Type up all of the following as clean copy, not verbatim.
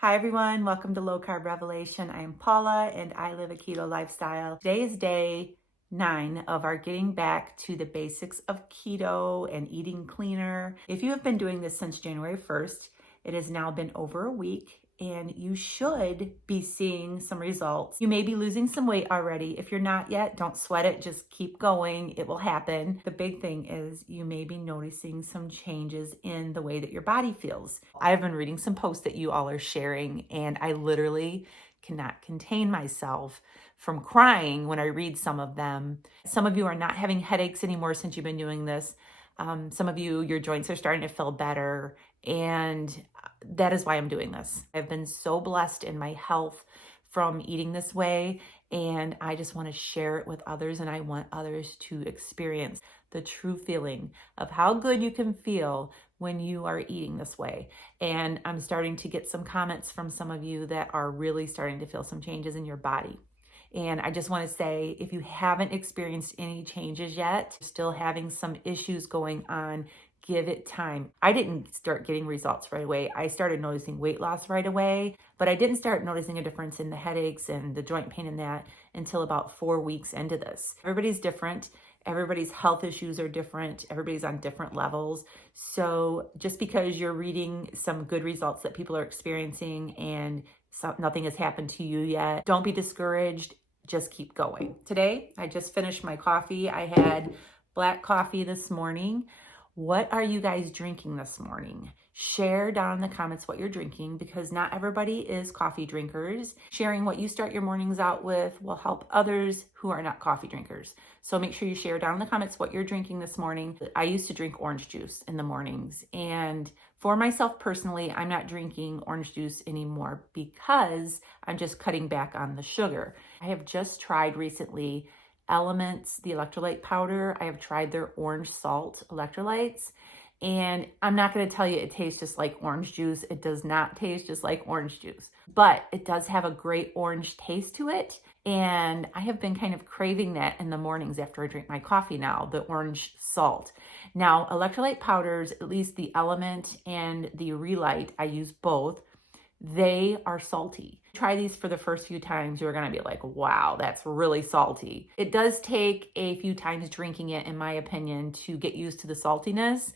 Hi everyone, welcome to Low Carb Revelation. I am Paula and I live a keto lifestyle. Today is day 9 of our getting back to the basics of keto and eating cleaner. If you have been doing this since January 1st, it has now been over a week and you should be seeing some results. You may be losing some weight already. If you're not yet, don't sweat it. Just keep going. It will happen. The big thing is you may be noticing some changes in the way that your body feels. I've been reading some posts that you all are sharing, and I literally cannot contain myself from crying when I read some of them. Some of you are not having headaches anymore since you've been doing this. Some of you, your joints are starting to feel better, and that is why I'm doing this. I've been so blessed in my health from eating this way, and I just want to share it with others, and I want others to experience the true feeling of how good you can feel when you are eating this way. And I'm starting to get some comments from some of you that are really starting to feel some changes in your body. And I just want to say, if you haven't experienced any changes yet, still having some issues going on, give it time. I didn't start getting results right away. I started noticing weight loss right away, but I didn't start noticing a difference in the headaches and the joint pain and that until about 4 weeks into this. Everybody's different. Everybody's health issues are different. Everybody's on different levels. So just because you're reading some good results that people are experiencing and nothing has happened to you yet, don't be discouraged. Just keep going. Today, I just finished my coffee. I had black coffee this morning. What are you guys drinking this morning? Share down in the comments what you're drinking, because not everybody is coffee drinkers. Sharing what you start your mornings out with will help others who are not coffee drinkers. So make sure you share down in the comments what you're drinking this morning. I used to drink orange juice in the mornings, and for myself personally, I'm not drinking orange juice anymore because I'm just cutting back on the sugar. I have just tried recently Elements, the electrolyte powder. I have tried their orange salt electrolytes, and I'm not going to tell you it tastes just like orange juice. It does not taste just like orange juice, but it does have a great orange taste to it. And I have been kind of craving that in the mornings after I drink my coffee now, the orange salt. Now, electrolyte powders, at least the Element and the Relight, I use both. They are salty. Try these for the first few times. You're going to be like, wow, that's really salty. It does take a few times drinking it, in my opinion, to get used to the saltiness.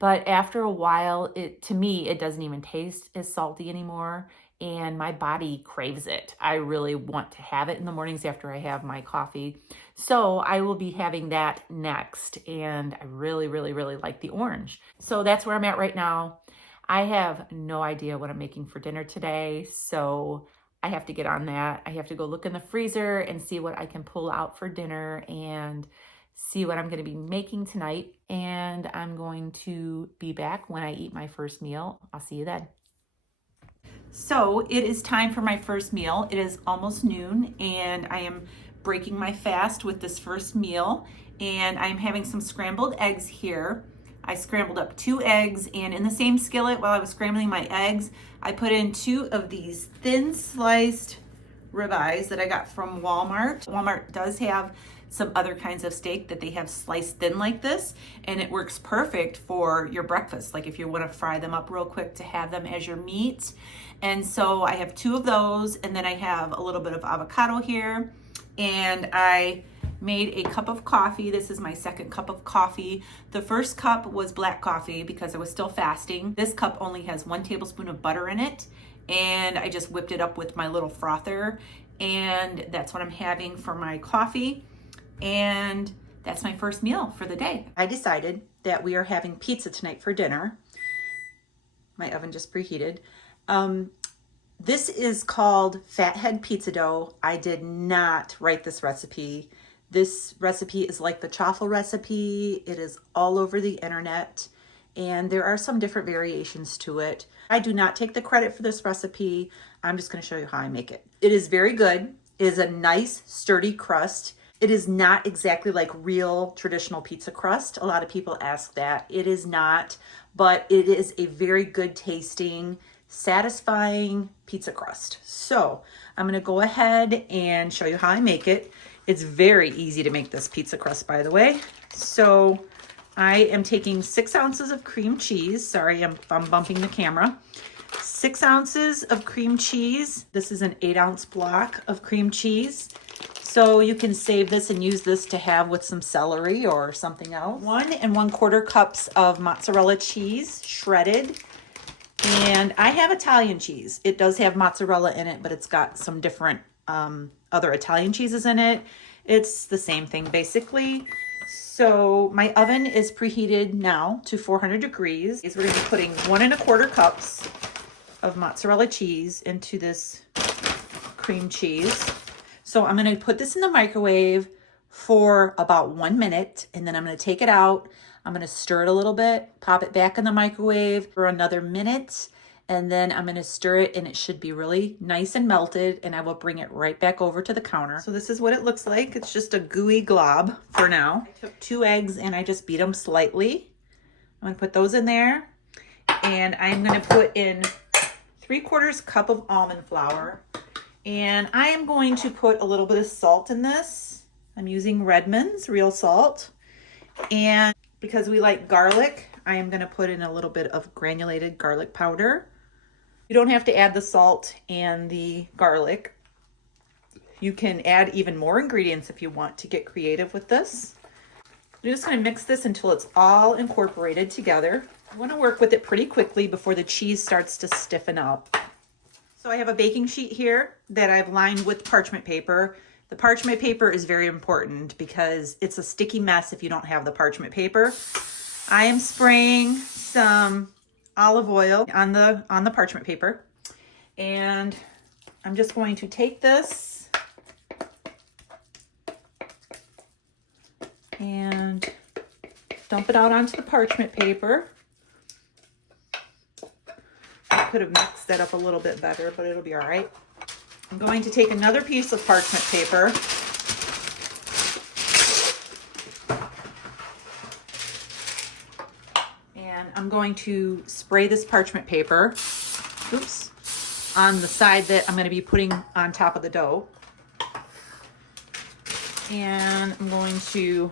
But after a while, to me, it doesn't even taste as salty anymore. And my body craves it. I really want to have it in the mornings after I have my coffee. So I will be having that next. And I really, really, really like the orange. So that's where I'm at right now. I have no idea what I'm making for dinner today, so I have to get on that. I have to go look in the freezer and see what I can pull out for dinner and see what I'm going to be making tonight. And I'm going to be back when I eat my first meal. I'll see you then. So it is time for my first meal. It is almost noon, and I am breaking my fast with this first meal. And I'm having some scrambled eggs here. I scrambled up 2 eggs, and in the same skillet while I was scrambling my eggs, I put in 2 of these thin sliced ribeyes that I got from Walmart. Walmart does have some other kinds of steak that they have sliced thin like this, and it works perfect for your breakfast, like if you want to fry them up real quick to have them as your meat. And so I have 2 of those, and then I have a little bit of avocado here, and I made a cup of coffee. This is my second cup of coffee. The first cup was black coffee because I was still fasting. This cup only has 1 tablespoon of butter in it, and I just whipped it up with my little frother, and that's what I'm having for my coffee. And that's my first meal for the day. I decided that we are having pizza tonight for dinner. My oven just preheated. This is called Fathead pizza dough. I did not write this recipe. This recipe is like the chaffle recipe. It is all over the internet, and there are some different variations to it. I do not take the credit for this recipe. I'm just going to show you how I make it. It is very good. It is a nice, sturdy crust. It is not exactly like real traditional pizza crust. A lot of people ask that. It is not, but it is a very good tasting, satisfying pizza crust. So I'm going to go ahead and show you how I make it. It's very easy to make this pizza crust, by the way. So I am taking 6 ounces of cream cheese. Sorry, I'm bumping the camera. 6 ounces of cream cheese. This is an 8-ounce block of cream cheese. So you can save this and use this to have with some celery or something else. 1 1/4 cups of mozzarella cheese, shredded. And I have Italian cheese. It does have mozzarella in it, but it's got some different other Italian cheeses in it. It's the same thing basically. So my oven is preheated now to 400 degrees. We're going to be putting 1 1/4 cups of mozzarella cheese into this cream cheese. So I'm going to put this in the microwave for about 1 minute, and then I'm going to take it out. I'm going to stir it a little bit, pop it back in the microwave for another minute, and then I'm going to stir it, and it should be really nice and melted, and I will bring it right back over to the counter. So this is what it looks like. It's just a gooey glob for now. I took 2 eggs and I just beat them slightly. I'm going to put those in there, and I'm going to put in 3/4 cup of almond flour, and I am going to put a little bit of salt in this. I'm using Redmond's real salt, and because we like garlic, I am going to put in a little bit of granulated garlic powder. You don't have to add the salt and the garlic. You can add even more ingredients if you want to get creative with this. I'm just going to mix this until it's all incorporated together. I want to work with it pretty quickly before the cheese starts to stiffen up. So I have a baking sheet here that I've lined with parchment paper. The parchment paper is very important because it's a sticky mess if you don't have the parchment paper. I am spraying some olive oil on the parchment paper, and I'm just going to take this and dump it out onto the parchment paper. I could have mixed that up a little bit better, but it'll be all right. I'm going to take another piece of parchment paper and I'm going to spray this parchment paper, on the side that I'm going to be putting on top of the dough. And I'm going to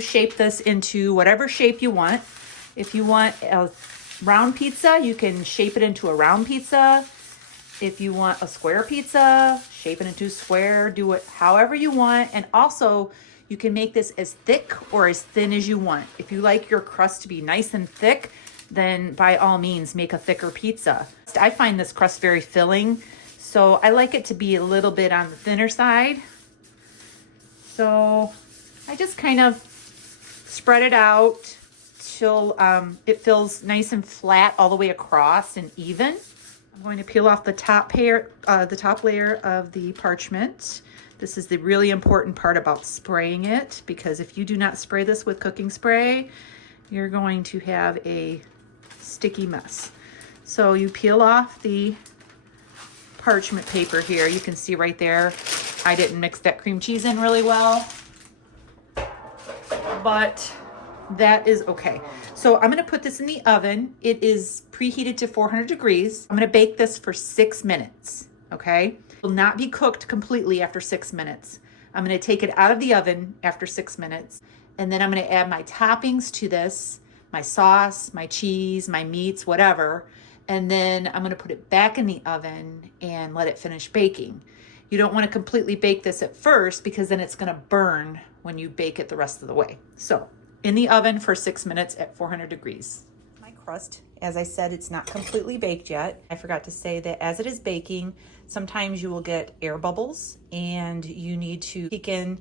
shape this into whatever shape you want. If you want a round pizza, you can shape it into a round pizza. If you want a square pizza, shape it into a square, do it however you want. And also, you can make this as thick or as thin as you want. If you like your crust to be nice and thick, then by all means, make a thicker pizza. I find this crust very filling, so I like it to be a little bit on the thinner side. So I just kind of spread it out till it feels nice and flat all the way across and even. I'm going to peel off the top layer of the parchment. This is the really important part about spraying it, because if you do not spray this with cooking spray, you're going to have a sticky mess. So you peel off the parchment paper here. You can see right there, I didn't mix that cream cheese in really well, but that is okay. So I'm going to put this in the oven. It is preheated to 400 degrees. I'm going to bake this for 6 minutes, okay? It will not be cooked completely after 6 minutes. I'm going to take it out of the oven after 6 minutes, and then I'm going to add my toppings to this, my sauce, my cheese, my meats, whatever, and then I'm going to put it back in the oven and let it finish baking. You don't want to completely bake this at first, because then it's going to burn when you bake it the rest of the way. So in the oven for 6 minutes at 400 degrees. My crust, as I said, it's not completely baked yet. I forgot to say that as it is baking, sometimes you will get air bubbles, and you need to peek in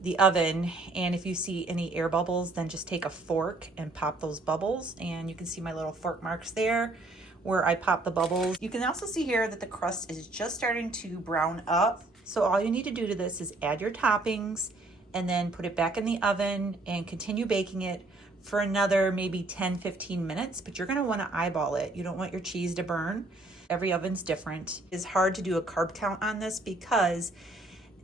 the oven, and if you see any air bubbles, then just take a fork and pop those bubbles, and you can see my little fork marks there where I pop the bubbles. You can also see here that the crust is just starting to brown up. So all you need to do to this is add your toppings and then put it back in the oven and continue baking it for another maybe 10-15 minutes, but you're gonna wanna eyeball it. You don't want your cheese to burn. Every oven's different. It's hard to do a carb count on this because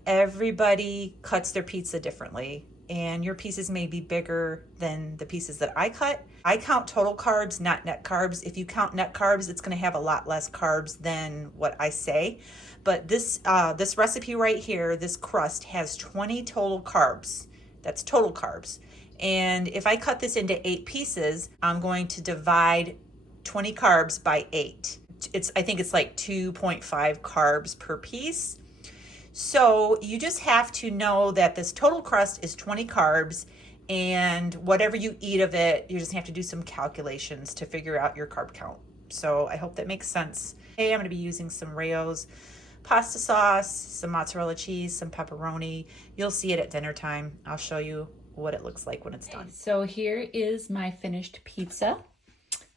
everybody cuts their pizza differently, and your pieces may be bigger than the pieces that I cut. I count total carbs, not net carbs. If you count net carbs, it's gonna have a lot less carbs than what I say. But this recipe right here, this crust has 20 total carbs. That's total carbs. And if I cut this into 8 pieces, I'm going to divide 20 carbs by 8. I think it's like 2.5 carbs per piece. So you just have to know that this total crust is 20 carbs, and whatever you eat of it, you just have to do some calculations to figure out your carb count. So I hope that makes sense. Today I'm going to be using some Rayo's pasta sauce, some mozzarella cheese, some pepperoni. You'll see it at dinner time. I'll show you what it looks like when it's done. So here is my finished pizza.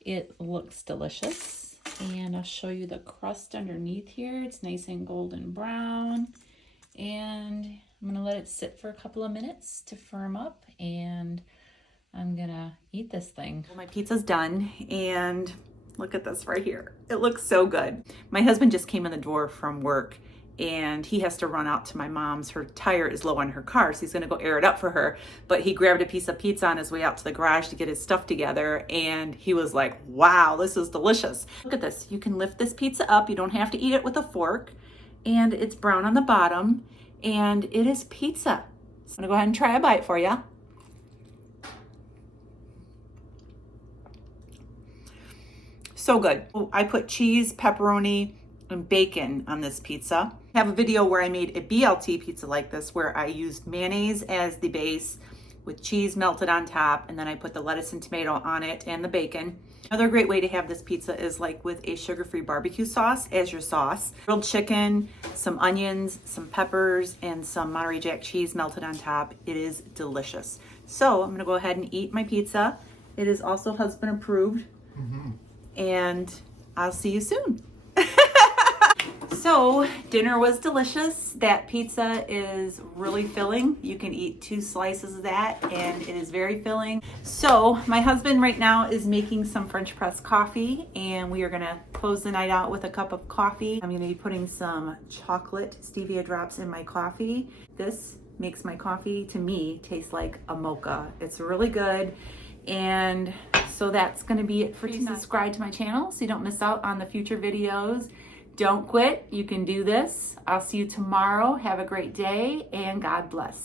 It looks delicious, and I'll show you the crust underneath here. It's nice and golden brown, and I'm gonna let it sit for a couple of minutes to firm up, and I'm gonna eat this thing. Well, my pizza's done, and look at this right here. It looks so good. My husband just came in the door from work, and he has to run out to my mom's. Her tire is low on her car, so he's gonna go air it up for her. But he grabbed a piece of pizza on his way out to the garage to get his stuff together, and he was like, wow, this is delicious. Look at this. You can lift this pizza up. You don't have to eat it with a fork, and it's brown on the bottom, and it is pizza. So I'm gonna go ahead and try a bite for you. So good. I put cheese, pepperoni, and bacon on this pizza. I have a video where I made a BLT pizza like this, where I used mayonnaise as the base with cheese melted on top, and then I put the lettuce and tomato on it and the bacon. Another great way to have this pizza is like with a sugar-free barbecue sauce as your sauce. Grilled chicken, some onions, some peppers, and some Monterey Jack cheese melted on top. It is delicious. So I'm gonna go ahead and eat my pizza. It is also husband approved. And I'll see you soon. So dinner was delicious. That pizza is really filling. You can eat 2 slices of that, and it is very filling. So my husband right now is making some French press coffee, and we are gonna close the night out with a cup of coffee. I'm gonna be putting some chocolate stevia drops in my coffee. This makes my coffee, to me, taste like a mocha. It's really good. And so that's going to be it for tonight. Subscribe to my channel so you don't miss out on the future videos. Don't quit. You can do this. I'll see you tomorrow. Have a great day, and God bless.